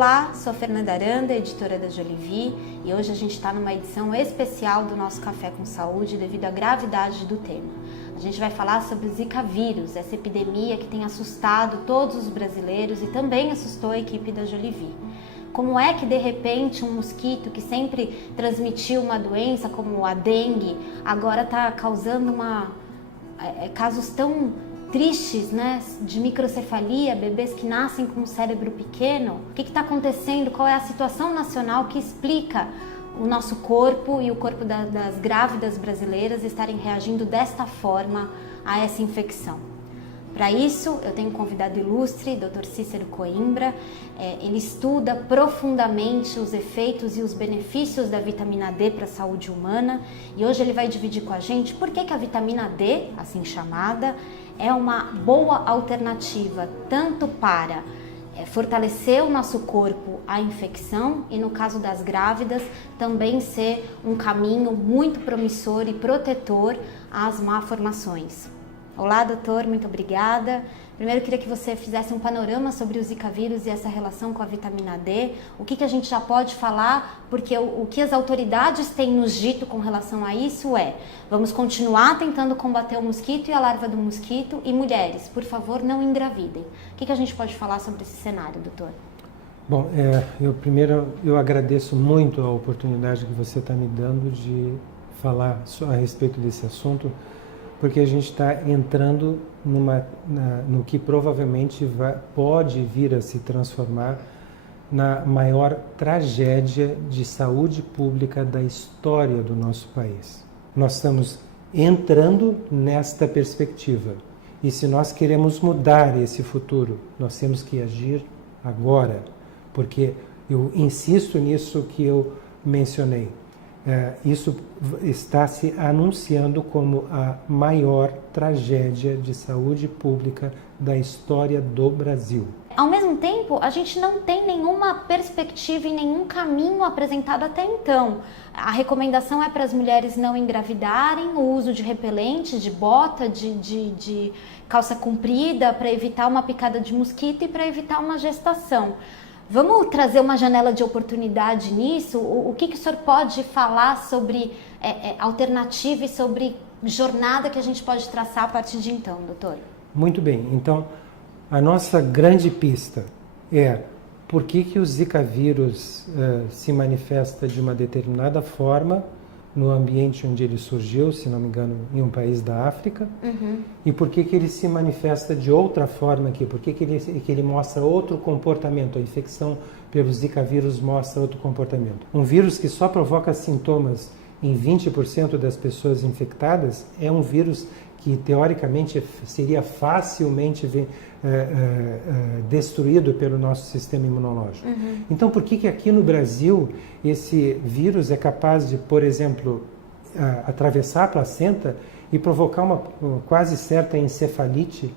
Olá, sou Fernanda Aranda, editora da Jolivie, e hoje a gente está numa edição especial do nosso Café com Saúde devido à gravidade do tema. A gente vai falar sobre o Zika vírus, essa epidemia que tem assustado todos os brasileiros e também assustou a equipe da Jolivie. Como é que de repente um mosquito que sempre transmitiu uma doença como a dengue agora está causando casos tão tristes, né, de microcefalia, bebês que nascem com um cérebro pequeno? O que está acontecendo? Qual é a situação nacional que explica o nosso corpo e o corpo das grávidas brasileiras estarem reagindo desta forma a essa infecção? Para isso, eu tenho um convidado ilustre, Dr. Cícero Coimbra. Ele estuda profundamente os efeitos e os benefícios da vitamina D para a saúde humana e hoje ele vai dividir com a gente por que a vitamina D, assim chamada, é uma boa alternativa tanto para fortalecer o nosso corpo à infecção e, no caso das grávidas, também ser um caminho muito promissor e protetor às malformações. Olá, doutor, muito obrigada. Primeiro, eu queria que você fizesse um panorama sobre o Zika vírus e essa relação com a vitamina D. O que a gente já pode falar, porque o que as autoridades têm nos dito com relação a isso vamos continuar tentando combater o mosquito e a larva do mosquito, e mulheres, por favor, não engravidem. O que a gente pode falar sobre esse cenário, doutor? Bom, eu agradeço muito a oportunidade que você está me dando de falar a respeito desse assunto, porque a gente está entrando no que provavelmente pode vir a se transformar na maior tragédia de saúde pública da história do nosso país. Nós estamos entrando nesta perspectiva e se nós queremos mudar esse futuro, nós temos que agir agora, porque eu insisto nisso que eu mencionei. Isso está se anunciando como a maior tragédia de saúde pública da história do Brasil. Ao mesmo tempo, a gente não tem nenhuma perspectiva e nenhum caminho apresentado até então. A recomendação é para as mulheres não engravidarem, o uso de repelente, de bota, de calça comprida para evitar uma picada de mosquito e para evitar uma gestação. Vamos trazer uma janela de oportunidade nisso? O que o senhor pode falar sobre alternativa e sobre jornada que a gente pode traçar a partir de então, doutor? Muito bem. Então, a nossa grande pista é por que o Zika vírus se manifesta de uma determinada forma no ambiente onde ele surgiu, se não me engano, em um país da África, e por que ele se manifesta de outra forma aqui, por que ele mostra outro comportamento, a infecção pelo Zika vírus mostra outro comportamento. Um vírus que só provoca sintomas em 20% das pessoas infectadas é um vírus que teoricamente seria facilmente destruído pelo nosso sistema imunológico. Então, por que aqui no Brasil esse vírus é capaz de, por exemplo, atravessar a placenta e provocar uma quase certa encefalite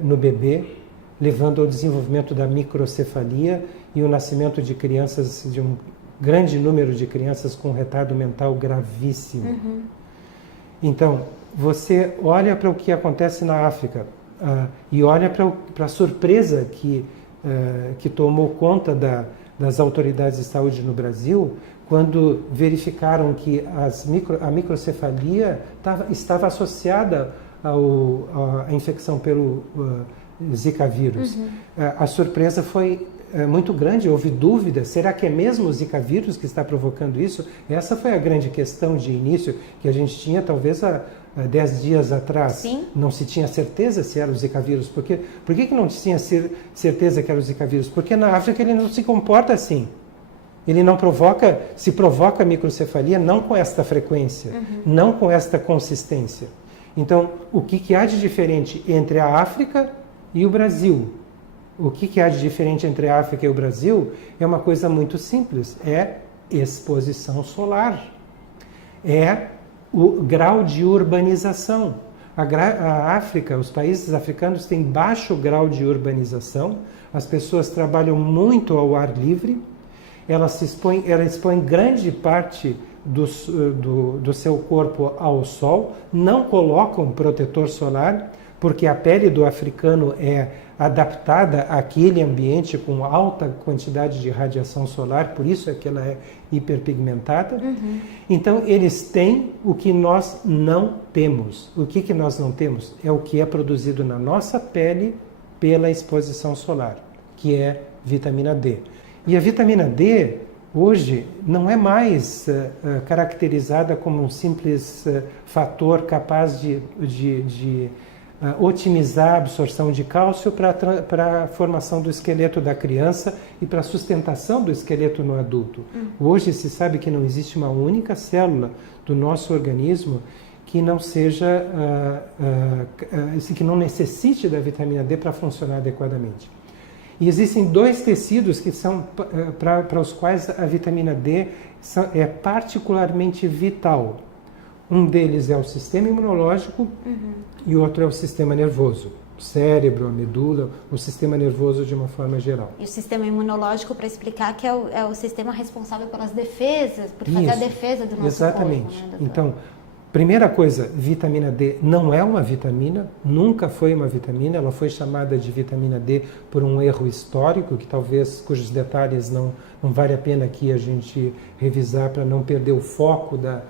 no bebê, levando ao desenvolvimento da microcefalia e o nascimento de crianças, de um grande número de crianças com retardo mental gravíssimo? Então, você olha para o que acontece na África e olha para a surpresa que tomou conta das autoridades de saúde no Brasil quando verificaram que a microcefalia estava associada à infecção pelo Zika vírus. A surpresa foi muito grande, houve dúvida, será que é mesmo o Zika vírus que está provocando isso? Essa foi a grande questão de início que a gente tinha talvez há 10 dias atrás. Sim. Não se tinha certeza se era o Zika vírus. Por que não tinha certeza que era o Zika vírus? Porque na África ele não se comporta assim. Ele não se provoca microcefalia não com esta frequência, não com esta consistência. Então, o que há de diferente entre a África e o Brasil? O que há de diferente entre a África e o Brasil é uma coisa muito simples, é exposição solar. É o grau de urbanização. A África, os países africanos têm baixo grau de urbanização, as pessoas trabalham muito ao ar livre, ela expõe grande parte do seu corpo ao sol, não colocam protetor solar, porque a pele do africano é adaptada àquele ambiente com alta quantidade de radiação solar, por isso é que ela é hiperpigmentada. Então, eles têm o que nós não temos. O que nós não temos? É o que é produzido na nossa pele pela exposição solar, que é vitamina D. E a vitamina D, hoje, não é mais caracterizada como um simples fator capaz de otimizar a absorção de cálcio para a formação do esqueleto da criança e para a sustentação do esqueleto no adulto. Hoje se sabe que não existe uma única célula do nosso organismo que não seja, que não necessite da vitamina D para funcionar adequadamente. E existem 2 tecidos que são para os quais a vitamina D é particularmente vital. Um deles é o sistema imunológico e o outro é o sistema nervoso. O cérebro, a medula, o sistema nervoso de uma forma geral. E o sistema imunológico, para explicar, que é o sistema responsável pelas defesas, por fazer a defesa do nosso corpo. Exatamente. Né, então, primeira coisa, vitamina D não é uma vitamina, nunca foi uma vitamina, ela foi chamada de vitamina D por um erro histórico, que talvez, cujos detalhes não vale a pena aqui a gente revisar para não perder o foco da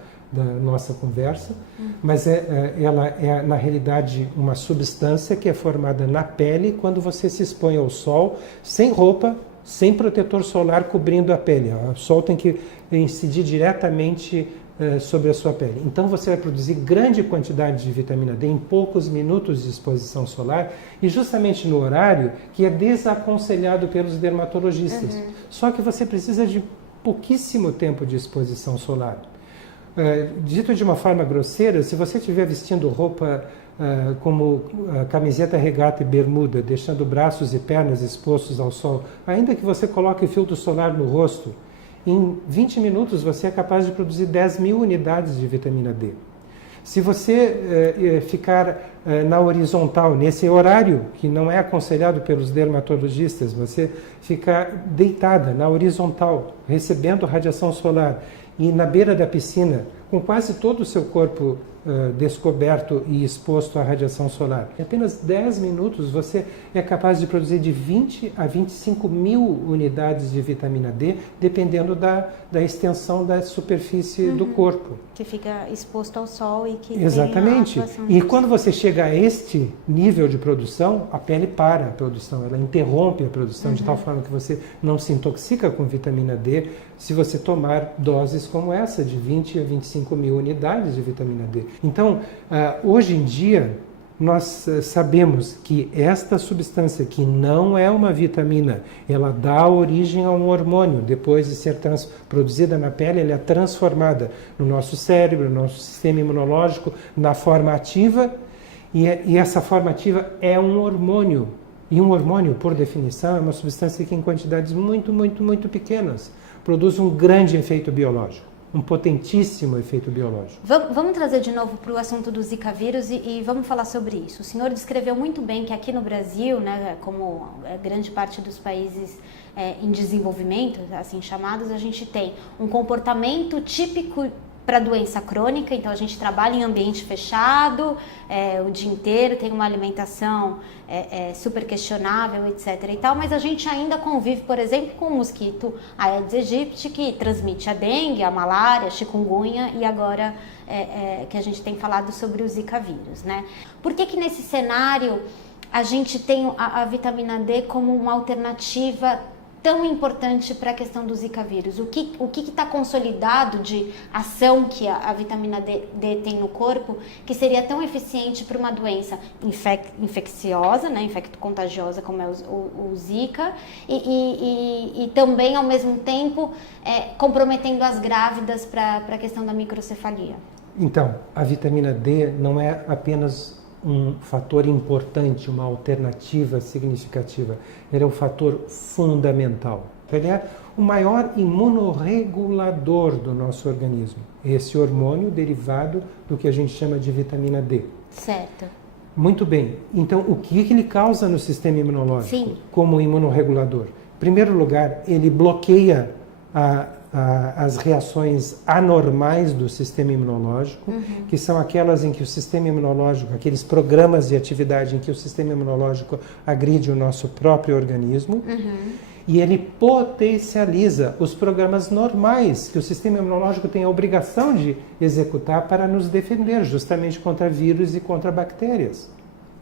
nossa conversa, mas ela é, na realidade, uma substância que é formada na pele quando você se expõe ao sol, sem roupa, sem protetor solar cobrindo a pele. O sol tem que incidir diretamente sobre a sua pele. Então você vai produzir grande quantidade de vitamina D em poucos minutos de exposição solar e justamente no horário que é desaconselhado pelos dermatologistas. Só que você precisa de pouquíssimo tempo de exposição solar. Dito de uma forma grosseira, se você estiver vestindo roupa como camiseta, regata e bermuda, deixando braços e pernas expostos ao sol, ainda que você coloque filtro solar no rosto, em 20 minutos você é capaz de produzir 10.000 unidades de vitamina D. Se você ficar na horizontal, nesse horário que não é aconselhado pelos dermatologistas, você ficar deitada na horizontal, recebendo radiação solar, e na beira da piscina, com quase todo o seu corpo descoberto e exposto à radiação solar. Em apenas 10 minutos você é capaz de produzir de 20 a 25 mil unidades de vitamina D, dependendo da extensão da superfície do corpo. Que fica exposto ao sol e que Exatamente. Tem a atuação e quando você chega a este nível de produção, a pele para a produção, ela interrompe a produção de tal forma que você não se intoxica com vitamina D se você tomar doses como essa, de 20 a 25 mil unidades de vitamina D. Então, hoje em dia, nós sabemos que esta substância, que não é uma vitamina, ela dá origem a um hormônio. Depois de ser produzida na pele, ela é transformada no nosso cérebro, no nosso sistema imunológico, na forma ativa, e essa forma ativa é um hormônio. E um hormônio, por definição, é uma substância que em quantidades muito, muito, muito pequenas produz um grande efeito biológico. Um potentíssimo efeito biológico. Vamos trazer de novo para o assunto do Zika vírus e vamos falar sobre isso. O senhor descreveu muito bem que aqui no Brasil, né, como grande parte dos países em desenvolvimento, assim chamados, a gente tem um comportamento típico para doença crônica, então a gente trabalha em ambiente fechado o dia inteiro, tem uma alimentação super questionável, etc. e tal, mas a gente ainda convive, por exemplo, com o mosquito Aedes aegypti, que transmite a dengue, a malária, a chikungunya e agora que a gente tem falado sobre o Zika vírus, né? Por que nesse cenário a gente tem a vitamina D como uma alternativa tão importante para a questão do Zika vírus? O que está consolidado de ação que a vitamina D tem no corpo que seria tão eficiente para uma doença infecciosa, né, infecto-contagiosa como é o Zika e também, ao mesmo tempo, comprometendo as grávidas para a questão da microcefalia? Então, a vitamina D não é apenas um fator importante, uma alternativa significativa. Ele é um fator fundamental. Ele é o maior imunorregulador do nosso organismo. Esse hormônio derivado do que a gente chama de vitamina D. Certo. Muito bem. Então, o que ele causa no sistema imunológico? Sim. Como imunorregulador? Em primeiro lugar, ele bloqueia as reações anormais do sistema imunológico, que são aquelas em que o sistema imunológico, aqueles programas de atividade em que o sistema imunológico agride o nosso próprio organismo, e ele potencializa os programas normais que o sistema imunológico tem a obrigação de executar para nos defender justamente contra vírus e contra bactérias.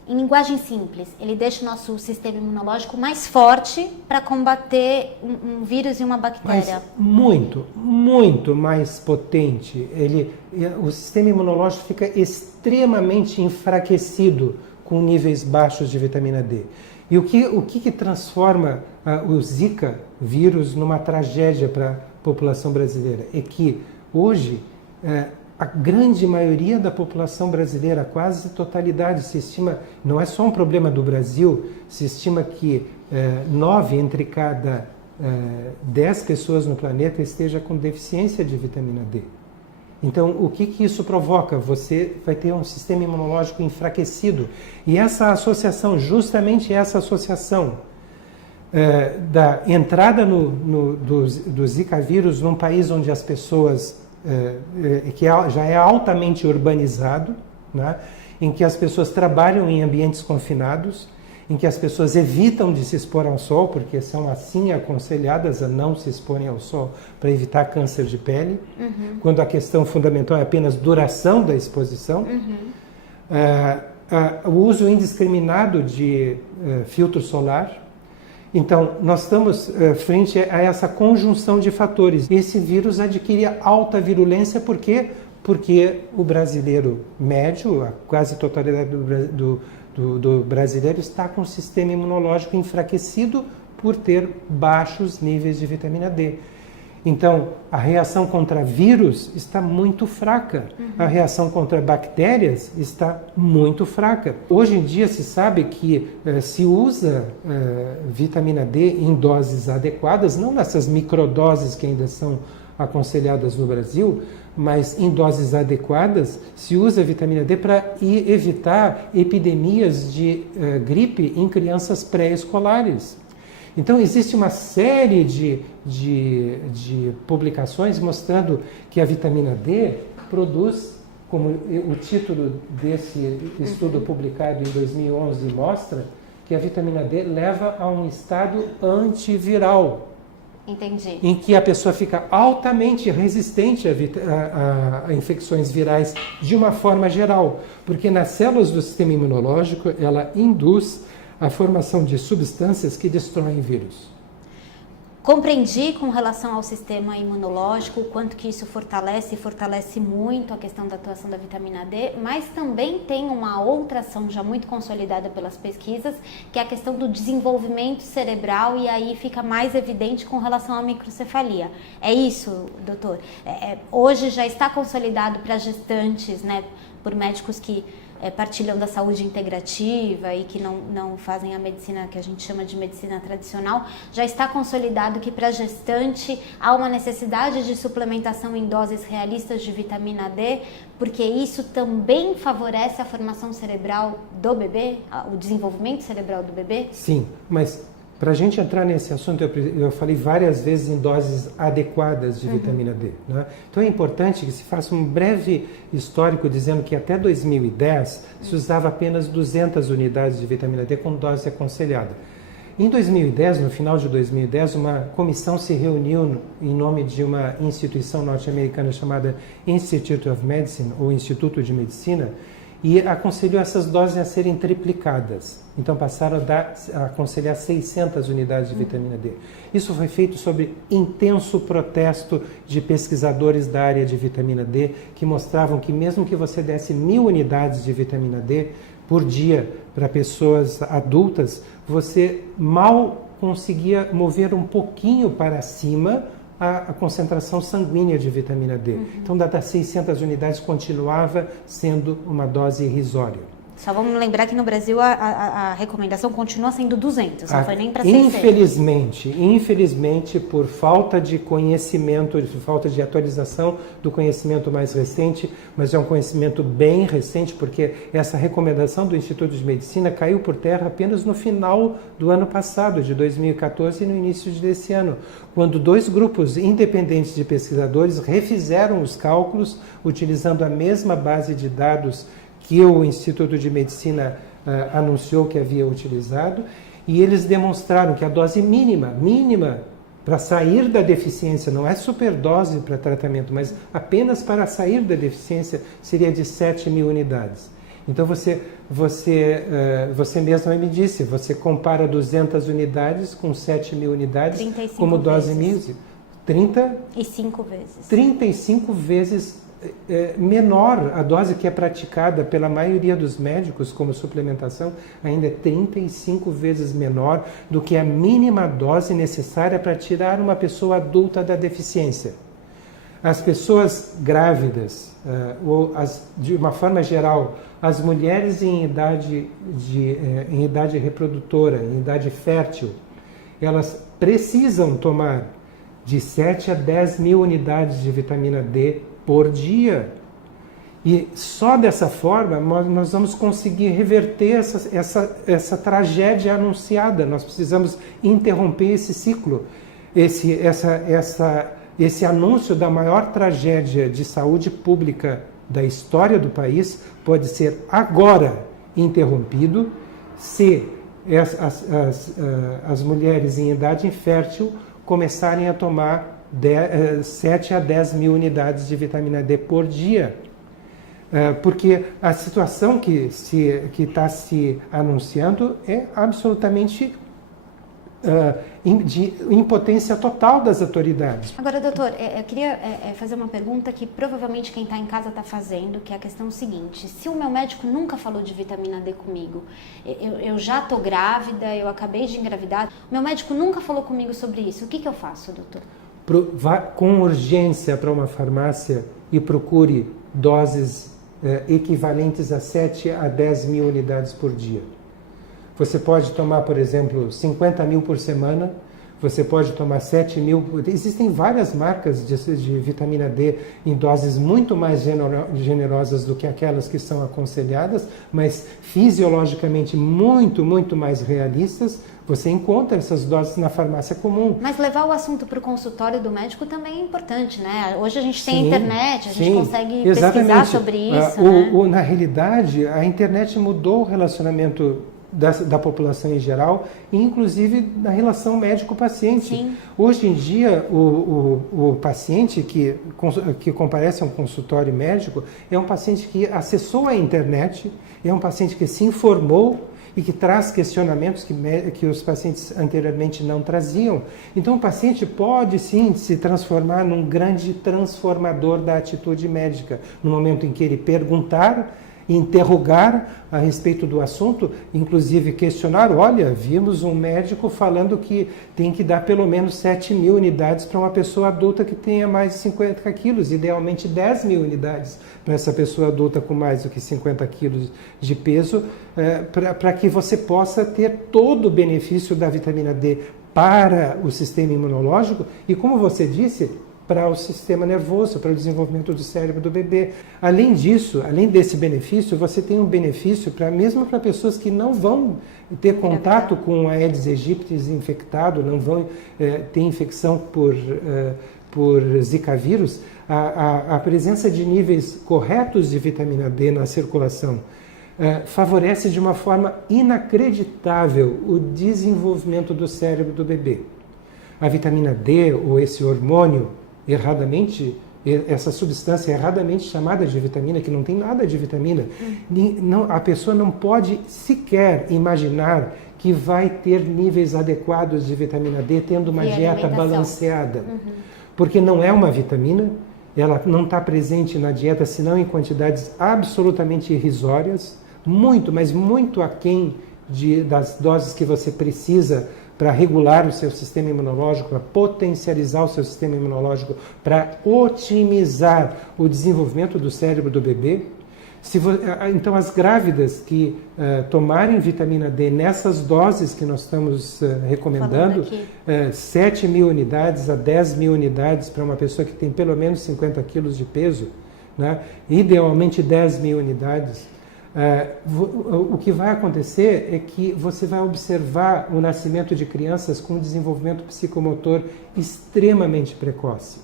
Em linguagem simples, ele deixa o nosso sistema imunológico mais forte para combater um vírus e uma bactéria. Mas muito, muito mais potente. O sistema imunológico fica extremamente enfraquecido com níveis baixos de vitamina D. E o que transforma o Zika vírus numa tragédia para a população brasileira? É que hoje a grande maioria da população brasileira, quase totalidade, se estima, não é só um problema do Brasil, se estima que 9 entre cada 10 pessoas no planeta esteja com deficiência de vitamina D. Então, o que isso provoca? Você vai ter um sistema imunológico enfraquecido. E essa associação, justamente essa associação da entrada do Zika vírus num país onde as pessoas, que já é altamente urbanizado, né, em que as pessoas trabalham em ambientes confinados, em que as pessoas evitam de se expor ao sol, porque são assim aconselhadas a não se exporem ao sol para evitar câncer de pele, quando a questão fundamental é apenas duração da exposição. O uso indiscriminado de filtro solar. Então, nós estamos frente a essa conjunção de fatores. Esse vírus adquire alta virulência porque o brasileiro médio, a quase totalidade do brasileiro, está com o sistema imunológico enfraquecido por ter baixos níveis de vitamina D. Então, a reação contra vírus está muito fraca. A reação contra bactérias está muito fraca. Hoje em dia se sabe que se usa vitamina D em doses adequadas, não nessas microdoses que ainda são aconselhadas no Brasil, mas em doses adequadas se usa vitamina D para evitar epidemias de gripe em crianças pré-escolares. Então, existe uma série de publicações mostrando que a vitamina D produz, como o título desse estudo publicado em 2011 mostra, que a vitamina D leva a um estado antiviral. Entendi. Em que a pessoa fica altamente resistente a infecções virais de uma forma geral, porque nas células do sistema imunológico ela induz a formação de substâncias que destroem vírus. Compreendi com relação ao sistema imunológico o quanto que isso fortalece muito a questão da atuação da vitamina D, mas também tem uma outra ação já muito consolidada pelas pesquisas, que é a questão do desenvolvimento cerebral, e aí fica mais evidente com relação à microcefalia. É isso, doutor? Hoje já está consolidado para gestantes, né, por médicos que partilham da saúde integrativa e que não fazem a medicina que a gente chama de medicina tradicional, já está consolidado que para gestante há uma necessidade de suplementação em doses realistas de vitamina D, porque isso também favorece a formação cerebral do bebê, o desenvolvimento cerebral do bebê? Sim, mas para a gente entrar nesse assunto, eu falei várias vezes em doses adequadas de vitamina D. Né? Então é importante que se faça um breve histórico dizendo que até 2010 se usava apenas 200 unidades de vitamina D com dose aconselhada. Em 2010, no final de 2010, uma comissão se reuniu em nome de uma instituição norte-americana chamada Institute of Medicine, ou Instituto de Medicina, e aconselhou essas doses a serem triplicadas. Então passaram a aconselhar 600 unidades de vitamina D. Isso foi feito sob intenso protesto de pesquisadores da área de vitamina D, que mostravam que mesmo que você desse 1000 unidades de vitamina D por dia para pessoas adultas, você mal conseguia mover um pouquinho para cima a concentração sanguínea de vitamina D. Então, das 600 unidades, continuava sendo uma dose irrisória. Só vamos lembrar que no Brasil a recomendação continua sendo 200, não foi nem para 600. Infelizmente, por falta de conhecimento, por falta de atualização do conhecimento mais recente, mas é um conhecimento bem recente, porque essa recomendação do Instituto de Medicina caiu por terra apenas no final do ano passado, de 2014, e no início desse ano, quando 2 grupos independentes de pesquisadores refizeram os cálculos, utilizando a mesma base de dados que o Instituto de Medicina anunciou que havia utilizado, e eles demonstraram que a dose mínima para sair da deficiência, não é superdose para tratamento, mas apenas para sair da deficiência, seria de 7.000 unidades. Então você mesmo me disse, você compara 200 unidades com 7.000 unidades como dose mínima. 35 vezes. 35 vezes menor. A dose que é praticada pela maioria dos médicos como suplementação ainda é 35 vezes menor do que a mínima dose necessária para tirar uma pessoa adulta da deficiência. As pessoas grávidas, de uma forma geral, as mulheres em idade reprodutora, em idade fértil, elas precisam tomar de 7 a 10.000 unidades de vitamina D por dia. E só dessa forma nós vamos conseguir reverter essa tragédia anunciada. Nós precisamos interromper esse ciclo, esse anúncio da maior tragédia de saúde pública da história do país pode ser agora interrompido se as mulheres em idade infértil começarem a tomar 7 a 10.000 unidades de vitamina D por dia. Porque a situação que está se anunciando é absolutamente de impotência total das autoridades. Agora, doutor, eu queria fazer uma pergunta que provavelmente quem está em casa está fazendo, que é a questão seguinte: se o meu médico nunca falou de vitamina D comigo, eu já estou grávida, eu acabei de engravidar, meu médico nunca falou comigo sobre isso, o que eu faço, doutor? Vá com urgência para uma farmácia e procure doses equivalentes a 7 a 10.000 unidades por dia. Você pode tomar, por exemplo, 50.000 por semana, você pode tomar 7.000. Existem várias marcas de vitamina D em doses muito mais generosas do que aquelas que são aconselhadas, mas fisiologicamente muito, muito mais realistas. Você encontra essas doses na farmácia comum. Mas levar o assunto para o consultório do médico também é importante, né? Hoje a gente tem internet, a gente consegue pesquisar sobre isso. Na realidade, a internet mudou o relacionamento da população em geral, inclusive na relação médico-paciente. Sim. Hoje em dia, o paciente que comparece a um consultório médico é um paciente que acessou a internet, é um paciente que se informou e que traz questionamentos que os pacientes anteriormente não traziam. Então, o paciente pode, sim, se transformar num grande transformador da atitude médica, no momento em que ele perguntar, interrogar a respeito do assunto, inclusive questionar: olha, vimos um médico falando que tem que dar pelo menos 7.000 unidades para uma pessoa adulta que tenha mais de 50 quilos, idealmente 10.000 unidades para essa pessoa adulta com mais do que 50 quilos de peso, para que você possa ter todo o benefício da vitamina D para o sistema imunológico e, como você disse, para o sistema nervoso, para o desenvolvimento do cérebro do bebê. Além disso, além desse benefício, você tem um benefício mesmo para pessoas que não vão ter contato com a Aedes aegypti infectado, não vão ter infecção por Zika vírus. A presença de níveis corretos de vitamina D na circulação favorece de uma forma inacreditável o desenvolvimento do cérebro do bebê. A vitamina D, ou esse hormônio, essa substância erradamente chamada de vitamina, que não tem nada de vitamina, a pessoa não pode sequer imaginar que vai ter níveis adequados de vitamina D tendo uma dieta balanceada. Porque não é uma vitamina, ela não está presente na dieta senão em quantidades absolutamente irrisórias, muito, mas muito aquém das doses que você precisa para regular o seu sistema imunológico, para potencializar o seu sistema imunológico, para otimizar o desenvolvimento do cérebro do bebê. Então, as grávidas que tomarem vitamina D nessas doses que nós estamos recomendando, 7.000 unidades a 10.000 unidades para uma pessoa que tem pelo menos 50 quilos de peso, né? Idealmente 10.000 unidades, o que vai acontecer é que você vai observar o nascimento de crianças com um desenvolvimento psicomotor extremamente precoce,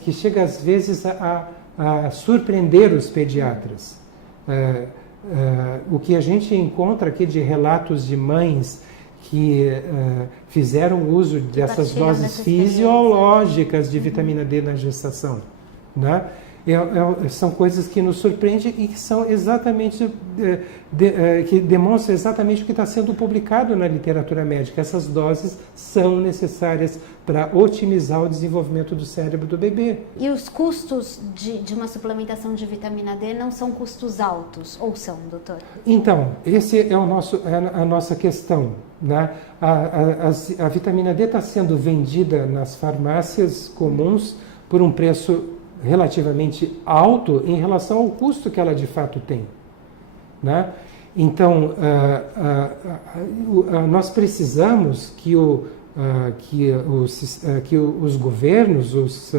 que chega às vezes a surpreender os pediatras. O que a gente encontra aqui de relatos de mães que fizeram uso dessas doses fisiológicas de vitamina D na gestação, né? São coisas que nos surpreendem e que são exatamente que demonstram exatamente o que está sendo publicado na literatura médica. Essas doses são necessárias para otimizar o desenvolvimento do cérebro do bebê. E os custos de uma suplementação de vitamina D não são custos altos, ou são, doutor? Então, esse é a nossa questão, né? A vitamina D está sendo vendida nas farmácias comuns por um preço relativamente alto em relação ao custo que ela de fato tem, né? Então, nós precisamos que os governos,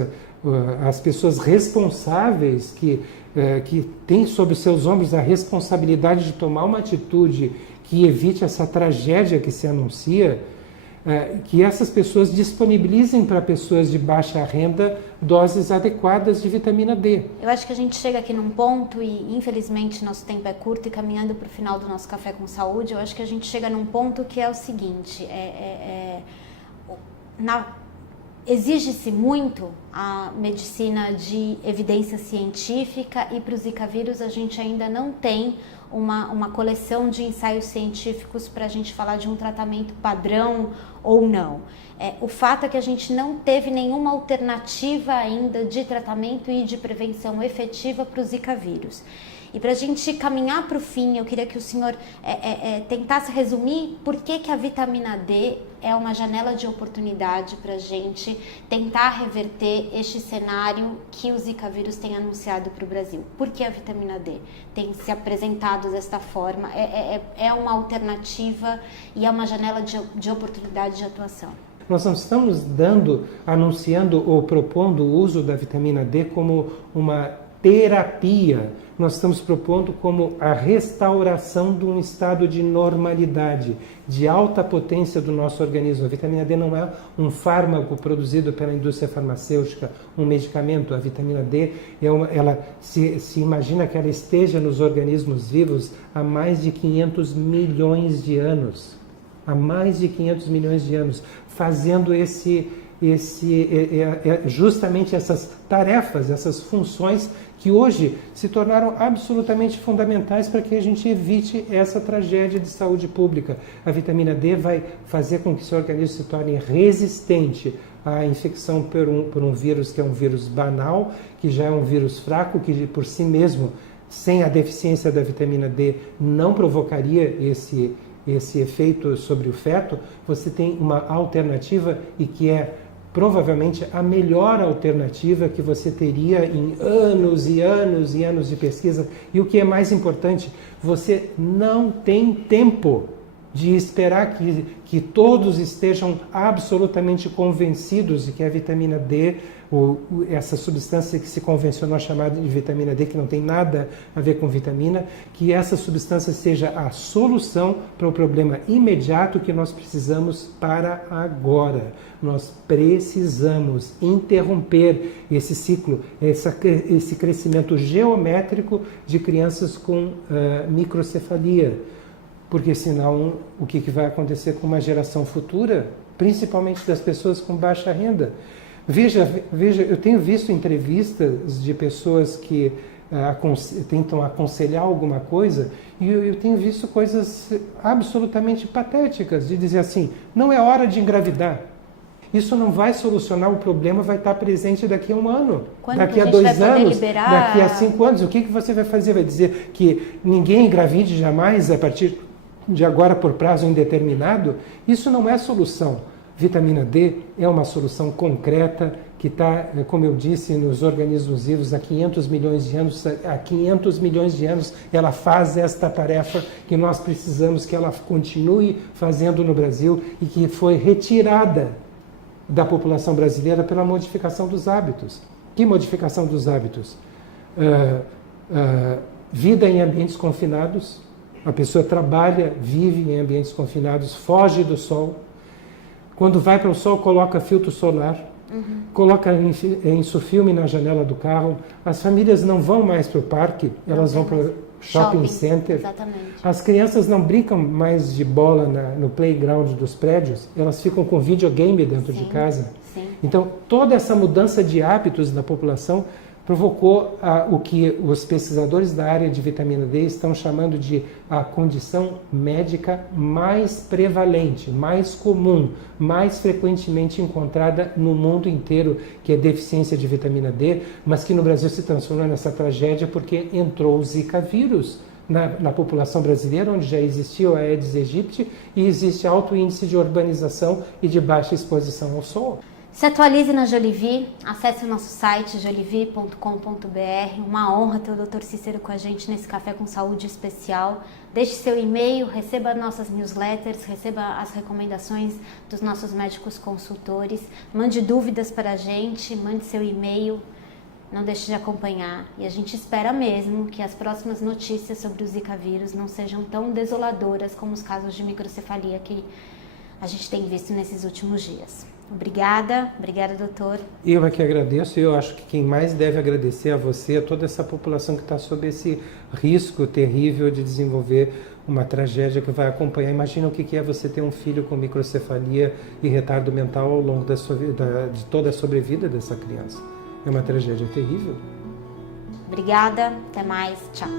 as pessoas responsáveis que têm sobre seus ombros a responsabilidade de tomar uma atitude que evite essa tragédia que se anuncia, que essas pessoas disponibilizem para pessoas de baixa renda doses adequadas de vitamina D. Eu acho que a gente chega aqui num ponto, e infelizmente nosso tempo é curto, e caminhando para o final do nosso Café com Saúde, eu acho que a gente chega num ponto que é o seguinte, exige-se muito a medicina de evidência científica, e para o Zika vírus a gente ainda não tem uma coleção de ensaios científicos para a gente falar de um tratamento padrão ou não. O fato é que a gente não teve nenhuma alternativa ainda de tratamento e de prevenção efetiva para o Zika vírus. E para a gente caminhar para o fim, eu queria que o senhor tentasse resumir por que a vitamina D é uma janela de oportunidade para a gente tentar reverter este cenário que o Zika vírus tem anunciado para o Brasil. Por que a vitamina D tem se apresentado desta forma? É uma alternativa e é uma janela de oportunidade de atuação. Nós não estamos anunciando ou propondo o uso da vitamina D como uma terapia. Nós estamos propondo como a restauração de um estado de normalidade, de alta potência do nosso organismo. A vitamina D não é um fármaco produzido pela indústria farmacêutica, um medicamento. A vitamina D, ela se imagina que ela esteja nos organismos vivos há mais de 500 milhões de anos. Há mais de 500 milhões de anos, fazendo justamente essas tarefas, essas funções que hoje se tornaram absolutamente fundamentais para que a gente evite essa tragédia de saúde pública. A vitamina D vai fazer com que seu organismo se torne resistente à infecção por um vírus que é um vírus banal, que já é um vírus fraco, que por si mesmo, sem a deficiência da vitamina D, não provocaria esse efeito sobre o feto. Você tem uma alternativa e que é provavelmente a melhor alternativa que você teria em anos e anos e anos de pesquisa. E o que é mais importante, você não tem tempo de esperar que todos estejam absolutamente convencidos de que a vitamina D, essa substância que se convencionou a chamar de vitamina D, que não tem nada a ver com vitamina, que essa substância seja a solução para o problema imediato que nós precisamos para agora. Nós precisamos interromper esse ciclo, esse crescimento geométrico de crianças com microcefalia, porque senão o que vai acontecer com uma geração futura, principalmente das pessoas com baixa renda? Veja, eu tenho visto entrevistas de pessoas que tentam aconselhar alguma coisa, e eu tenho visto coisas absolutamente patéticas, de dizer assim, não é hora de engravidar. Isso não vai solucionar o problema, vai estar presente daqui a um ano, daqui a 2 anos, daqui a 5 anos. O que você vai fazer? Vai dizer que ninguém engravide jamais a partir de agora por prazo indeterminado? Isso não é solução. Vitamina D é uma solução concreta que está, como eu disse, nos organismos vivos há 500 milhões de anos. Há 500 milhões de anos ela faz esta tarefa que nós precisamos que ela continue fazendo no Brasil e que foi retirada da população brasileira pela modificação dos hábitos. Que modificação dos hábitos? Vida em ambientes confinados. A pessoa trabalha, vive em ambientes confinados, foge do sol. Quando vai para o sol, coloca filtro solar, coloca insufilme na janela do carro. As famílias não vão mais para o parque, elas vão para o shopping center. Exatamente. As crianças não brincam mais de bola no playground dos prédios, elas ficam com videogame dentro de casa. Sim. Então, toda essa mudança de hábitos da população provocou o que os pesquisadores da área de vitamina D estão chamando de a condição médica mais prevalente, mais comum, mais frequentemente encontrada no mundo inteiro, que é deficiência de vitamina D, mas que no Brasil se transformou nessa tragédia porque entrou o Zika vírus na população brasileira, onde já existia o Aedes aegypti e existe alto índice de urbanização e de baixa exposição ao sol. Se atualize na Jolivie, acesse o nosso site jolivie.com.br. Uma honra ter o Dr. Cícero com a gente nesse Café com Saúde especial. Deixe seu e-mail, receba nossas newsletters, receba as recomendações dos nossos médicos consultores. Mande dúvidas para a gente, mande seu e-mail, não deixe de acompanhar. E a gente espera mesmo que as próximas notícias sobre o Zika vírus não sejam tão desoladoras como os casos de microcefalia que a gente tem visto nesses últimos dias. Obrigada, doutor. Eu é que agradeço e eu acho que quem mais deve agradecer a você, a toda essa população que está sob esse risco terrível de desenvolver uma tragédia que vai acompanhar. Imagina o que é você ter um filho com microcefalia e retardo mental ao longo da sua vida, de toda a sobrevida dessa criança. É uma tragédia terrível. Obrigada, até mais, tchau.